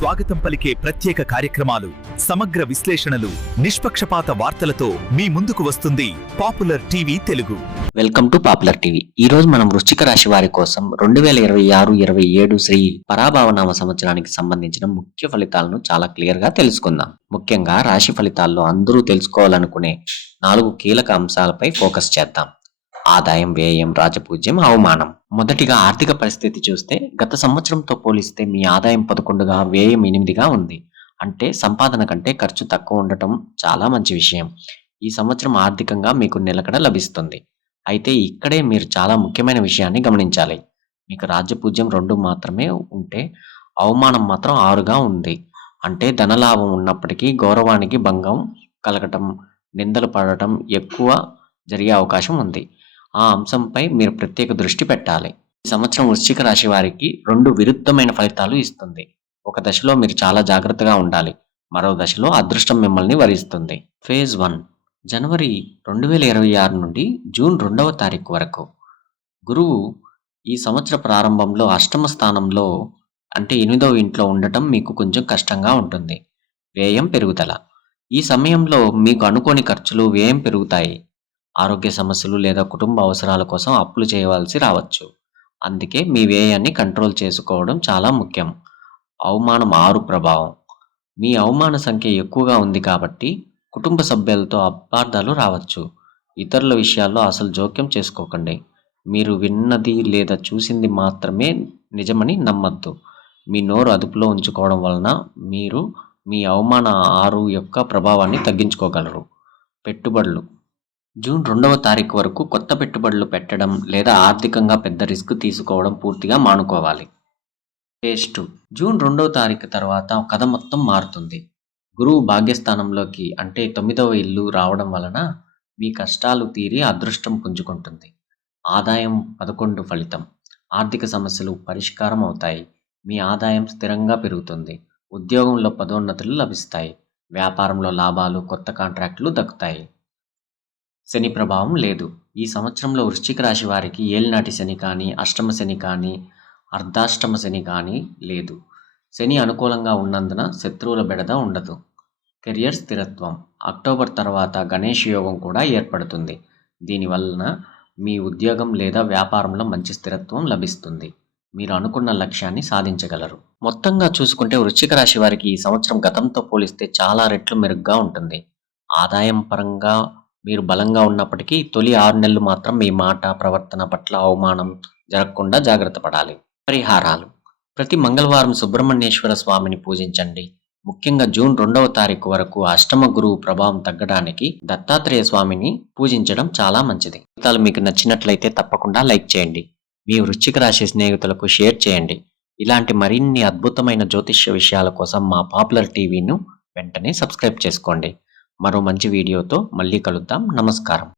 స్వాగతం పలికే ప్రత్యేక కార్యక్రమాలు, సమగ్ర విశ్లేషణలు, నిష్పక్షపాత వార్తలతో మీ ముందుకు వస్తుంది popular TV Telugu. Welcome to popular TV. ఈ రోజు మనం వృశ్చిక రాశి వారి కోసం 2026-27 శ్రీ పరాభవనామ సంవత్సరానికి సంబంధించిన ముఖ్య ఫలితాలను చాలా క్లియర్ గా తెలుసుకుందాం. ముఖ్యంగా రాశి ఫలితాల్లో అందరూ తెలుసుకోవాలనుకునే 4 కీలక అంశాలపై ఫోకస్ చేద్దాం. ఆదాయం, వ్యయం, రాజపూజ్యం, అవమానం. మొదటిగా ఆర్థిక పరిస్థితి చూస్తే గత సంవత్సరంతో పోలిస్తే మీ ఆదాయం 11గా, వ్యయం 8గా ఉంది. అంటే సంపాదన కంటే ఖర్చు తక్కువ ఉండటం చాలా మంచి విషయం. ఈ సంవత్సరం ఆర్థికంగా మీకు నిలకడ లభిస్తుంది. అయితే ఇక్కడే మీరు చాలా ముఖ్యమైన విషయాన్ని గమనించాలి. మీకు రాజ్యపూజ్యం 2 మాత్రమే ఉంటే అవమానం మాత్రం 6గా ఉంది. అంటే ధనలాభం ఉన్నప్పటికీ గౌరవానికి భంగం కలగటం, నిందలు పడటం ఎక్కువ జరిగే అవకాశం ఉంది. ఆ అంశంపై మీరు ప్రత్యేక దృష్టి పెట్టాలి. ఈ సంవత్సరం వృశ్చిక రాశి వారికి 2 విరుద్ధమైన ఫలితాలు ఇస్తుంది. ఒక దశలో మీరు చాలా జాగ్రత్తగా ఉండాలి, మరో దశలో అదృష్టం మిమ్మల్ని వరిస్తుంది. ఫేజ్ 1 జనవరి 2026 నుండి జూన్ 2వ తారీఖు వరకు. గురువు ఈ సంవత్సర ప్రారంభంలో అష్టమ స్థానంలో అంటే 8వ ఇంట్లో ఉండటం మీకు కొంచెం కష్టంగా ఉంటుంది. వ్యయం పెరుగుదల. ఈ సమయంలో మీకు అనుకోని ఖర్చులు, వ్యయం పెరుగుతాయి. ఆరోగ్య సమస్యలు లేదా కుటుంబ అవసరాల కోసం అప్పులు చేయవలసి రావచ్చు. అందుకే మీ వ్యయాన్ని కంట్రోల్ చేసుకోవడం చాలా ముఖ్యం. అవమానం 6 ప్రభావం. మీ అవమాన సంఖ్య ఎక్కువగా ఉంది కాబట్టి కుటుంబ సభ్యులతో అపార్థాలు రావచ్చు. ఇతరుల విషయాల్లో అసలు జోక్యం చేసుకోకండి. మీరు విన్నది లేదా చూసింది మాత్రమే నిజమని నమ్మద్దు. మీ నోరు అదుపులో ఉంచుకోవడం వలన మీరు మీ అవమాన 6 యొక్క ప్రభావాన్ని తగ్గించుకోగలరు. పెట్టుబడులు. జూన్ 2వ తారీఖు వరకు కొత్త పెట్టుబడులు పెట్టడం లేదా ఆర్థికంగా పెద్ద రిస్క్ తీసుకోవడం పూర్తిగా మానుకోవాలి. ఫేజ్ 2 జూన్ 2వ తారీఖు తర్వాత కథ మొత్తం మారుతుంది. గురువు భాగ్యస్థానంలోకి అంటే 9వ ఇల్లు రావడం వలన మీ కష్టాలు తీరి అదృష్టం పుంజుకుంటుంది. ఆదాయం 11 ఫలితం. ఆర్థిక సమస్యలు పరిష్కారం అవుతాయి. మీ ఆదాయం స్థిరంగా పెరుగుతుంది. ఉద్యోగంలో పదోన్నతులు లభిస్తాయి. వ్యాపారంలో లాభాలు, కొత్త కాంట్రాక్టులు దక్కుతాయి. శని ప్రభావం లేదు. ఈ సంవత్సరంలో వృశ్చిక రాశి వారికి ఏలినాటి శని కానీ, అష్టమ శని కానీ, అర్ధాష్టమ శని కానీ లేదు. శని అనుకూలంగా ఉన్నందున శత్రువుల బెడద ఉండదు. కెరియర్ స్థిరత్వం. అక్టోబర్ తర్వాత గణేష్ యోగం కూడా ఏర్పడుతుంది. దీనివలన మీ ఉద్యోగం లేదా వ్యాపారంలో మంచి స్థిరత్వం లభిస్తుంది. మీరు అనుకున్న లక్ష్యాన్ని సాధించగలరు. మొత్తంగా చూసుకుంటే వృశ్చిక రాశి వారికి ఈ సంవత్సరం గతంతో పోలిస్తే చాలా రెట్లు మెరుగ్గా ఉంటుంది. ఆదాయం పరంగా మీరు బలంగా ఉన్నప్పటికీ తొలి 6 నెలలు మాత్రం మీ మాట, ప్రవర్తన పట్ల అవమానం జరగకుండా జాగ్రత్త పడాలి. పరిహారాలు. ప్రతి మంగళవారం సుబ్రహ్మణ్యేశ్వర స్వామిని పూజించండి. ముఖ్యంగా జూన్ 2వ తారీఖు వరకు అష్టమ గురువు ప్రభావం తగ్గడానికి దత్తాత్రేయ స్వామిని పూజించడం చాలా మంచిది. ఫలితాలు మీకు నచ్చినట్లయితే తప్పకుండా లైక్ చేయండి. మీ వృశ్చిక రాశి స్నేహితులకు షేర్ చేయండి. ఇలాంటి మరిన్ని అద్భుతమైన జ్యోతిష్య విషయాల కోసం మా పాపులర్ టీవీను వెంటనే సబ్స్క్రైబ్ చేసుకోండి. మరో మంచి వీడియోతో మళ్ళీ కలుద్దాం. నమస్కారం.